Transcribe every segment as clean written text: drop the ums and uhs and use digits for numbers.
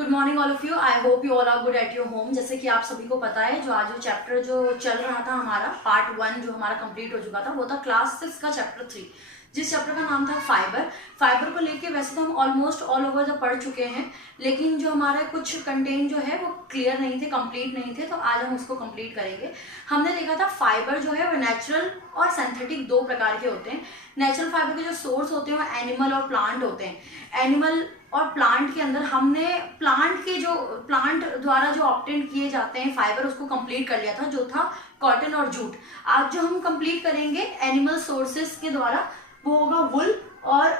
Good morning all of you. I hope you all are good at your home. जैसे कि आप सभी को पता है, जो आज चैप्टर जो चल रहा था हमारा पार्ट 1 जो हमारा कंप्लीट हो चुका था, वो था क्लास 6 का चैप्टर 3, जिस चैप्टर का नाम था फाइबर को लेके वैसे तो हम ऑलमोस्ट ऑल ओवर द पढ़ चुके हैं, लेकिन जो हमारा कुछ कंटेंट जो है वो क्लियर नहीं थे, कंप्लीट नहीं थे, तो आज हम उसको कंप्लीट करेंगे। हमने देखा था फाइबर जो है वो नेचुरल और सिंथेटिक दो प्रकार के होते हैं। नेचुरल फाइबर के जो सोर्स होते हैं वो एनिमल और प्लांट होते हैं। एनिमल और प्लांट के अंदर हमने प्लांट द्वारा जो ऑब्टेन किए जाते हैं फाइबर, उसको कंप्लीट कर लिया था, जो था कॉटन और जूट। आज जो हम कंप्लीट करेंगे एनिमल सोर्सेस के द्वारा, वो होगा वुल और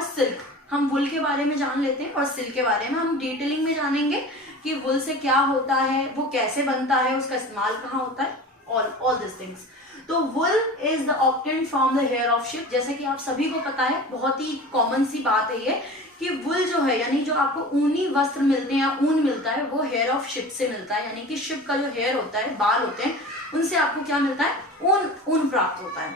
सिल्क। हम वुल के बारे में जान लेते हैं और सिल्क के बारे में हम डिटेलिंग में जानेंगे कि वुल से क्या होता है, वो कैसे बनता है, उसका इस्तेमाल कहाँ होता है, ऑल दिस थिंग्स। तो wool is the obtained from the hair of sheep. जैसे कि आप सभी को पता है, बहुत ही कॉमन सी बात है ये कि वुल जो है, यानी जो आपको ऊनी वस्त्र मिलते हैं या ऊन मिलता है, वो हेयर ऑफ शिप से मिलता है। यानी कि शिप का जो हेयर होता है, बाल होते हैं, उनसे आपको क्या मिलता है, ऊन प्राप्त होता है,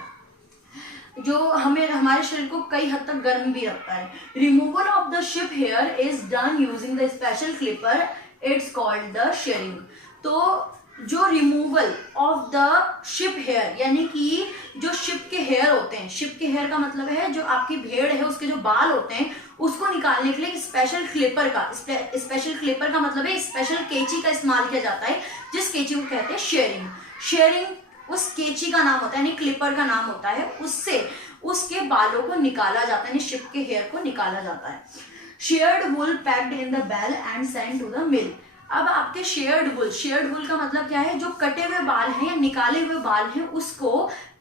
जो हमारे शरीर को कई हद तक गर्म भी रखता है। Removal of the sheep hair is done using the special clipper, it's called the shearing. तो जो removal of the sheep hair, यानी कि जो शिप के हेयर होते हैं, शिप के हेयर का मतलब है जो आपकी भेड़ है उसके जो बाल होते हैं, उसको निकालने के लिए स्पेशल क्लिपर का मतलब है स्पेशल कैंची का इस्तेमाल किया जाता है, जिस कैंची को कहते हैं शेयरिंग उस कैंची का नाम होता है, यानी क्लिपर का नाम होता है, उससे उसके बालों को निकाला जाता है, यानी शिप के हेयर को निकाला जाता है। Sheared wool packed in the bale and sent to the mill. अब आपके शेयर्ड वुल का मतलब क्या है, जो कटे हुए बाल हैं या निकाले हुए बाल हैं, उसको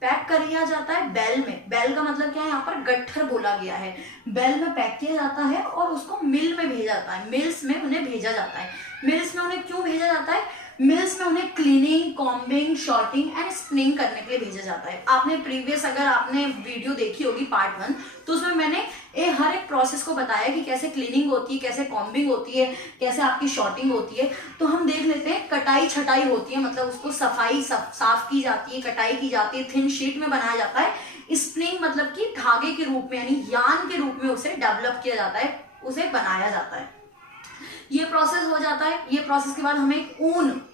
पैक कर लिया जाता है बेल में। बेल का मतलब क्या है, यहाँ पर गट्ठर बोला गया है। बेल में पैक किया जाता है और उसको मिल में भेजा जाता है, मिल्स में उन्हें भेजा जाता है। मिल्स में उन्हें क्यों भेजा जाता है? मिल्स में उन्हें cleaning, combing, sorting and spinning करने के लिए भेजा जाता है। आपने प्रीवियस अगर आपने वीडियो देखी होगी पार्ट 1, तो उसमें मैंने हर एक प्रोसेस को बताया कि कैसे क्लीनिंग होती है, कैसे कॉम्बिंग होती है, कैसे आपकी शॉर्टिंग होती है। तो हम देख लेते हैं, कटाई छटाई होती है, मतलब उसको साफ की जाती है, कटाई की जाती है, थिन शीट में बनाया जाता है। स्पिनिंग मतलब कि धागे के रूप में, यानी यान के रूप में उसे डेवलप किया जाता है, उसे बनाया जाता है। ये प्रोसेस हो जाता है। ये प्रोसेस के बाद हमें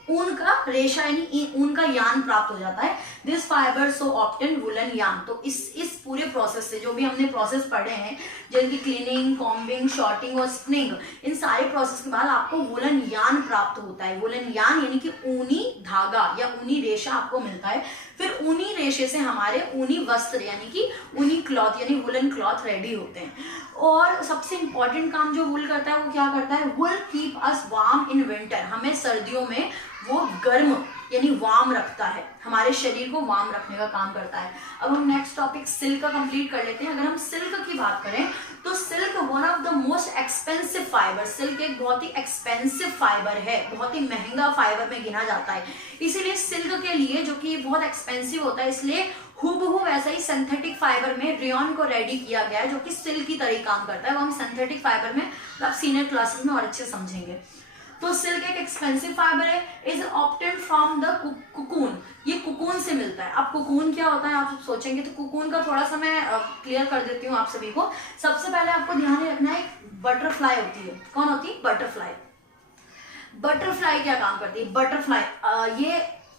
ऊन का रेशा यानी ऊन का यान प्राप्त हो जाता है। This fibre so obtain woollen यान। तो इस पूरे प्रोसेस से, जो भी हमने प्रोसेस पढ़े हैं, जैसे कि क्लीनिंग, कॉम्बिंग, शॉर्टिंग और स्पिनिंग, इन सारे प्रोसेस के बाद आपको वुलन यान प्राप्त होता है। वुलन यान यानी कि ऊनी धागा या ऊनी रेशा आपको मिलता है। फिर ऊनी रेशे से हमारे ऊनी वस्त्र यानी कि ऊनी क्लॉथ यानी वुलन क्लॉथ रेडी होते हैं। और सबसे इंपॉर्टेंट काम जो वुल करता है, वो क्या करता है, wool keep us warm in winter. हमें सर्दियों में वो गर्म यानी वार्म रखता है, हमारे शरीर को वार्म रखने का काम करता है। अब हम नेक्स्ट टॉपिक सिल्क का कंप्लीट कर लेते हैं। अगर हम सिल्क की बात करें तो silk one of the most expensive fibre. Silk एक बहुत ही एक्सपेंसिव फाइबर है, बहुत ही महंगा फाइबर में गिना जाता है। इसीलिए सिल्क के लिए, जो कि बहुत एक्सपेंसिव होता है, इसलिए हूबहू वैसा ही सिंथेटिक फाइबर में रेयन को रेडी किया गया है, जो कि सिल्क की तरह काम करता है। वो हम सिंथेटिक फाइबर में आप सीनियर क्लासेस में और अच्छे समझेंगे। तो सिल्क एक एक्सपेंसिव फाइबर है, is obtained from the cocoon. ये कुकून से मिलता है। अब कुकून क्या होता है आप सोचेंगे, तो कुकून का थोड़ा सा मैं क्लियर कर देती हूँ आप सभी को। सबसे पहले आपको ध्यान में रखना है, बटरफ्लाई होती है। कौन होती है? बटरफ्लाई। बटरफ्लाई क्या काम करती है? बटरफ्लाई ये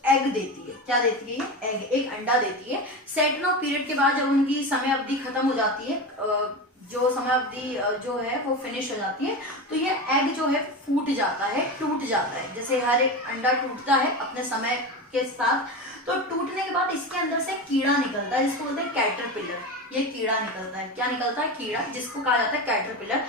एग देती है। क्या देती है? ये एग, एक अंडा देती है। सेटनो पीरियड के बाद, जब उनकी समय अवधि खत्म हो जाती है, जो समय अवधि जो है वो फिनिश हो जाती है, तो ये एग जो है फूट जाता है, टूट जाता है। जैसे हर एक अंडा टूटता है अपने समय के साथ, तो टूटने के बाद इसके अंदर से कीड़ा निकलता है, जिसको बोलते हैं कैटरपिलर। ये कीड़ा निकलता है। क्या निकलता है? कीड़ा, जिसको कहा जाता है कैटरपिलर।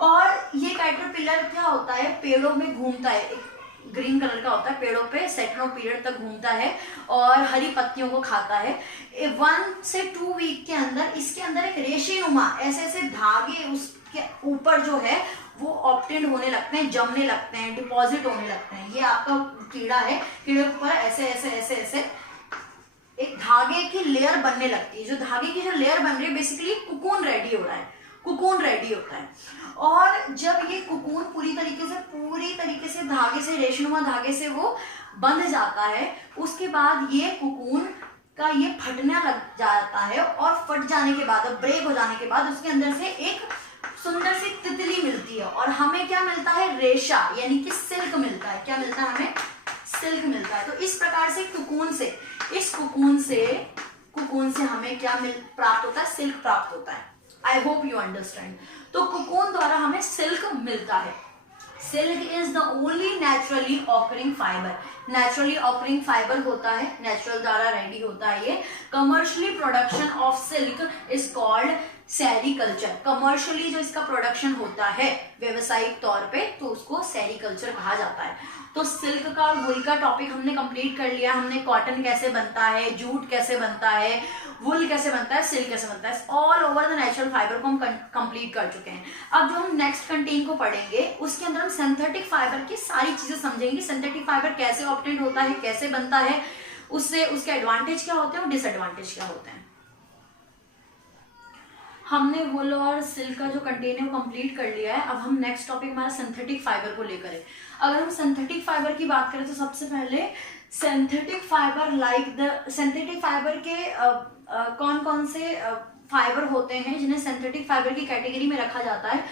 और ये कैटरपिलर क्या होता है, पेड़ों में घूमता है, एक ग्रीन कलर का होता है, पेड़ों पे सेटनो पीरियड तक घूमता है और हरी पत्तियों को खाता है। 1 से 2 वीक के अंदर इसके अंदर एक रेशेनुमा ऐसे धागे उसके ऊपर जो है वो ऑब्टेन्ड होने लगते हैं, जमने लगते हैं, डिपॉजिट होने लगते हैं। ये आपका कीड़ा है, कीड़े के ऊपर ऐसे एक धागे की लेयर बनने लगती है। जो धागे की जो लेयर बन रही है, बेसिकली कुकून रेडी हो रहा है, कुकून रेडी होता है। और जब ये कुकून पूरी तरीके से धागे से, रेशनुमा धागे से वो बंध जाता है, उसके बाद ये कुकून का ये फटने लग जाता है। और फट जाने के बाद, ब्रेक हो जाने के बाद, उसके अंदर से एक सुंदर सी तितली मिलती है, और हमें क्या मिलता है, रेशा यानी कि सिल्क मिलता है। क्या मिलता है हमें, सिल्क मिलता है। तो इस प्रकार से कुकून से, इस कुकून से हमें क्या प्राप्त होता है, सिल्क प्राप्त होता है। आई होप यू अंडरस्टैंड। तो कुकून द्वारा हमें सिल्क मिलता है। Silk is the only naturally occurring fibre, naturally occurring fibre होता है, नेचुरल द्वारा रेडी होता है ये। Commercially production of silk is called sericulture. Commercially जो इसका प्रोडक्शन होता है व्यवसायिक तौर पे, तो उसको सेरीकल्चर कहा जाता है। तो सिल्क का और वुल का टॉपिक हमने कंप्लीट कर लिया। हमने कॉटन कैसे बनता है, जूट कैसे बनता है, वुल कैसे बनता है, सिल्क कैसे बनता है, all over the natural fibre को हम कंप्लीट कर चुके हैं। अब जो हम नेक्स्ट कंटेन को पढ़ेंगे उसके अंदर हम सिंथेटिक फाइबर की सारी चीजें समझेंगे। सिंथेटिक फाइबर कैसे ऑब्टेन होता है, कैसे बनता है, उससे उसके एडवांटेज क्या होते हैं और डिसएडवांटेज क्या होते हैं। हमने वुल और सिल्क का जो कंटेन है वो कंप्लीट कर लिया है। अब हम नेक्स्ट टॉपिक हमारा सिंथेटिक फाइबर को लेकर है। अगर हम सिंथेटिक फाइबर की बात करें तो सबसे पहले सिंथेटिक फाइबर के कौन कौन से फाइबर होते हैं जिन्हें सिंथेटिक फाइबर की कैटेगरी में रखा जाता है।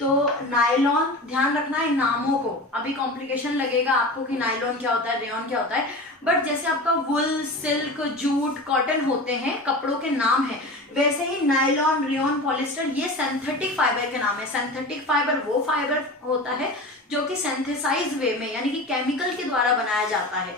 तो नायलॉन, ध्यान रखना है नामों को, अभी कॉम्प्लिकेशन लगेगा आपको कि नायलॉन क्या होता है, रेयॉन क्या होता है, बट जैसे आपका वुल, सिल्क, जूट, कॉटन होते हैं कपड़ों के नाम है, वैसे ही नायलॉन, रेयॉन, पॉलिस्टर ये सिंथेटिक फाइबर के नाम है। सिंथेटिक फाइबर वो फाइबर होता है जो कि सिंथेसाइज वे में यानी कि केमिकल के द्वारा बनाया जाता है।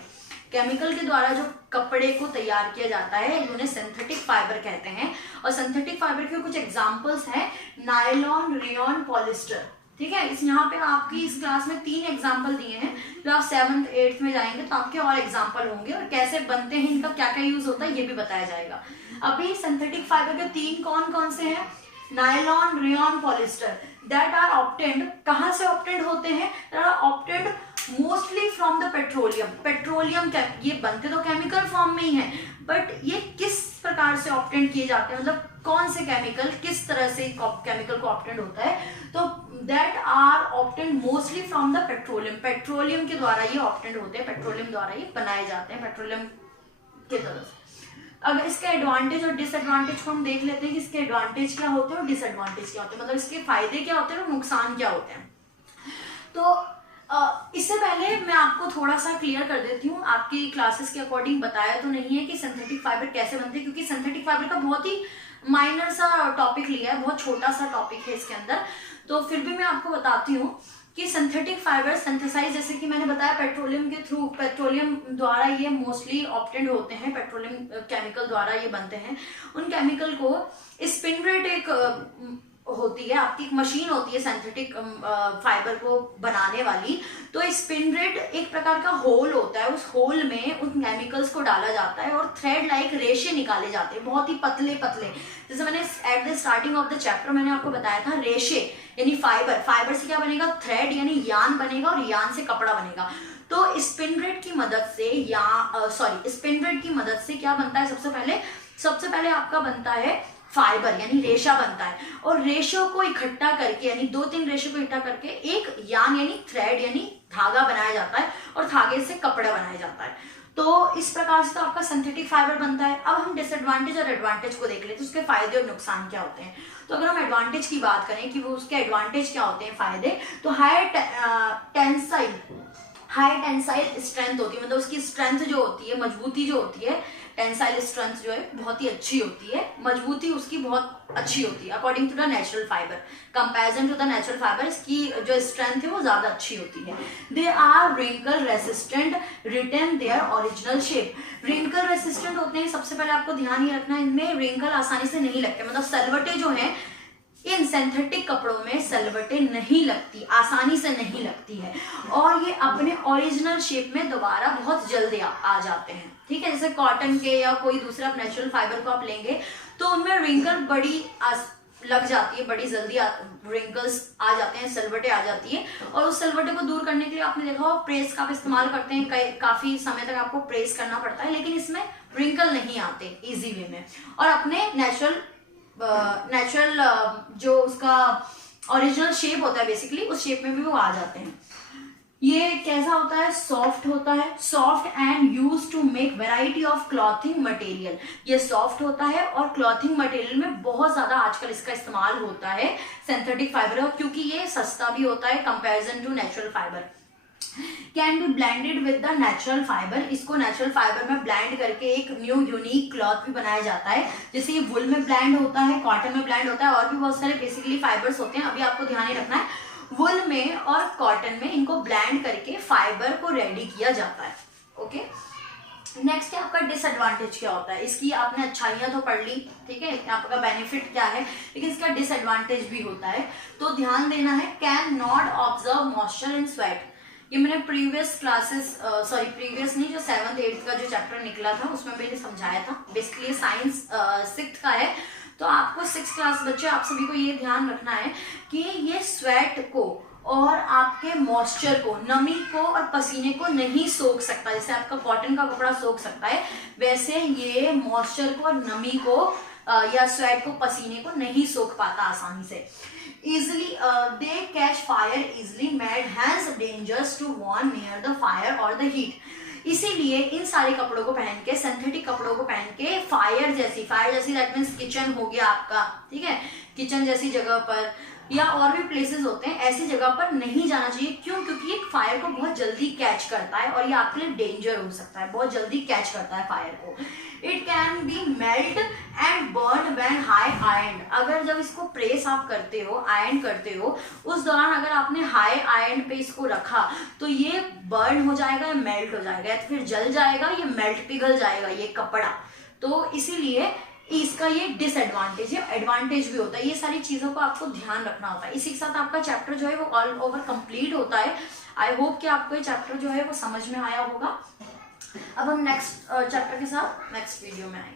केमिकल के द्वारा जो कपड़े को तैयार किया जाता है उन्हें सिंथेटिक फाइबर कहते हैं। और सिंथेटिक फाइबर के कुछ एग्जांपल्स हैं, नायलॉन, रेयॉन, पॉलिस्टर। ठीक है, इस यहाँ पे आपकी इस क्लास में 3 एग्जाम्पल दिए हैं। जब आप 7th 8th में जाएंगे तो आपके और एग्जाम्पल होंगे और कैसे बनते हैं, इनका क्या क्या यूज होता है ये भी बताया जाएगा। अभी सिंथेटिक फाइबर के 3 कौन कौन से हैं, nylon, rayon, polyester, that are obtained, कहाँ से ऑब्टेन्ड होते हैं, that are obtained mostly from the petroleum. Petroleum ये बनते तो केमिकल फॉर्म में ही है, बट ये किस प्रकार से ऑब्टेन्ड किए जाते हैं, मतलब कौन से केमिकल, किस तरह से केमिकल को ऑब्टेन्ड होता है, तो that are obtained mostly from the petroleum. Petroleum के द्वारा ये ऑब्टेन्ड होते हैं, पेट्रोलियम द्वारा ये बनाए जाते हैं, पेट्रोलियम के तरफ। अगर इसके एडवांटेज और डिसएडवांटेज को हम देख लेते हैं कि इसके एडवांटेज क्या होते हैं और डिसएडवांटेज क्या होते हैं, मतलब इसके फायदे क्या होते हैं और नुकसान क्या होते हैं। तो इससे पहले मैं आपको थोड़ा सा क्लियर कर देती हूँ, आपकी क्लासेस के अकॉर्डिंग बताया तो नहीं है कि सिंथेटिक फाइबर कैसे बनते हैं, क्योंकि सिंथेटिक फाइबर का बहुत ही माइनर सा टॉपिक लिया है, बहुत छोटा सा टॉपिक है इसके अंदर। तो फिर भी मैं आपको बताती हूँ कि सिंथेटिक फाइबर सिंथेसाइज, जैसे कि मैंने बताया पेट्रोलियम के थ्रू, पेट्रोलियम द्वारा ये मोस्टली ऑब्टेन्ड होते हैं, पेट्रोलियम केमिकल द्वारा ये बनते हैं। उन केमिकल को स्पिन रेट एक होती है, आपकी एक मशीन होती है सिंथेटिक फाइबर को बनाने वाली। तो स्पिन रेट एक प्रकार का होल होता है, उस होल में उन केमिकल्स को डाला जाता है और थ्रेड लाइक रेशे निकाले जाते हैं, बहुत ही पतले पतले। जैसे मैंने at the starting of the chapter मैंने आपको बताया था, रेशे यानी फाइबर, फाइबर से क्या बनेगा, थ्रेड यानी यान बनेगा और यान से कपड़ा बनेगा। तो स्पिन रेट की मदद से स्पिन रेट की मदद से क्या बनता है, सबसे पहले आपका बनता है फाइबर यानी रेशा बनता है, और रेशो को इकट्ठा करके यानी 2-3 रेशो को इकट्ठा करके एक यान यानी थ्रेड यानी धागा बनाया जाता है और धागे से कपड़ा बनाया जाता है। तो इस प्रकार से तो आपका सिंथेटिक फाइबर बनता है। अब हम डिसएडवांटेज और एडवांटेज को देख लेते हैं, उसके फायदे और नुकसान क्या होते हैं। तो अगर हम एडवांटेज की बात करें कि वो उसके एडवांटेज क्या होते हैं, फायदे, तो हाई टेंसाइल स्ट्रेंथ होती है, मतलब उसकी स्ट्रेंथ जो होती है, मजबूती जो होती है, टेंसाइल स्ट्रेंथ जो है बहुत ही अच्छी होती है, मजबूती उसकी बहुत अच्छी होती है according to the natural fibre, comparison to the natural fibre इसकी जो स्ट्रेंथ है वो ज्यादा अच्छी होती है। They are wrinkle resistant, retain their original shape. Wrinkle resistant होते हैं, सबसे पहले आपको ध्यान ये रखना है, इनमें रिंकल आसानी से नहीं लगते, मतलब सलवटे जो है इन सिंथेटिक कपड़ों में सलवटें नहीं लगती, आसानी से नहीं लगती है, और ये अपने ओरिजिनल शेप में दोबारा बहुत जल्दी आ जाते हैं। ठीक है, जैसे कॉटन के या कोई दूसरा नेचुरल फाइबर को आप लेंगे तो उनमें रिंकल बड़ी लग जाती है, बड़ी जल्दी रिंकल्स आ जाते हैं, सलवटें आ जाती है, और उस सलवटे को दूर करने के लिए आपने देखा हो प्रेस का आप इस्तेमाल करते हैं, काफी समय तक आपको प्रेस करना पड़ता है, लेकिन इसमें रिंकल नहीं आते इजी वे में, और अपने नेचुरल जो उसका ओरिजिनल शेप होता है बेसिकली, उस शेप में भी वो आ जाते हैं। ये कैसा होता है, सॉफ्ट होता है, soft and use to make variety of clothing material. ये सॉफ्ट होता है और क्लॉथिंग मटेरियल में बहुत ज्यादा आजकल इसका इस्तेमाल होता है, सिंथेटिक फाइबर, क्योंकि ये सस्ता भी होता है comparison to natural fibre. Can be blended with the natural fibre, इसको नेचुरल फाइबर में ब्लेंड करके एक न्यू यूनिक क्लॉथ भी बनाया जाता है। जैसे ये वुल में ब्लेंड होता है, कॉटन में ब्लेंड होता है, और भी बहुत सारे बेसिकली फाइबर्स होते हैं, अभी आपको ध्यान ही रखना है। वुल में और कॉटन में इनको ब्लेंड करके फाइबर को रेडी किया जाता है। ओके, नेक्स्ट है आपका डिसएडवांटेज क्या होता है। इसकी आपने अच्छाइयां तो पढ़ ली, ठीक है, आपका बेनिफिट क्या है, लेकिन इसका डिसएडवांटेज भी होता है, तो ध्यान देना है। Can not observe moisture in sweat, ये मैंने प्रीवियस क्लासेस, सॉरी प्रीवियस नहीं, जो 7th 8th का जो चैप्टर निकला था उसमें मैंने समझाया था। बेसिकली साइंस 6th का है, तो आपको 6th क्लास बच्चे, आप सभी को ये ध्यान रखना है कि ये स्वेट को और आपके मॉइस्चर को, नमी को और पसीने को नहीं सोख सकता। जैसे आपका कॉटन का कपड़ा सोख सकता है, वैसे ये मॉइस्चर को और नमी को या स्वेट को, पसीने को नहीं सोख पाता आसानी से। easily they catch fire easily, made hence dangerous to warm near the fire or the heat। इसीलिए इन सारे कपड़ों को पहन के, सिंथेटिक कपड़ों को पहन के फायर जैसी दैट मीन्स किचन हो गया आपका, ठीक है, किचन जैसी जगह पर या और भी प्लेसेस होते हैं, ऐसी जगह पर नहीं जाना चाहिए। क्यों? क्योंकि ये फायर को बहुत जल्दी कैच करता है और ये आपके लिए डेंजर हो सकता है, बहुत जल्दी कैच करता है फायर को। It can be melt and burn when high iron, अगर जब इसको प्रेस आप करते हो, आयरन करते हो, उस दौरान अगर आपने हाई आयरन पे इसको रखा तो ये बर्न हो जाएगा या मेल्ट हो जाएगा, या फिर जल जाएगा, ये मेल्ट पिघल जाएगा ये कपड़ा। तो इसीलिए इसका ये डिसएडवांटेज है, एडवांटेज भी होता है। ये सारी चीजों को आपको ध्यान रखना होता है। इसी के साथ आपका चैप्टर जो है वो ऑल ओवर कंप्लीट होता है। आई होप कि आपको ये चैप्टर जो है वो समझ में आया होगा। अब हम नेक्स्ट चैप्टर के साथ नेक्स्ट वीडियो में आएंगे।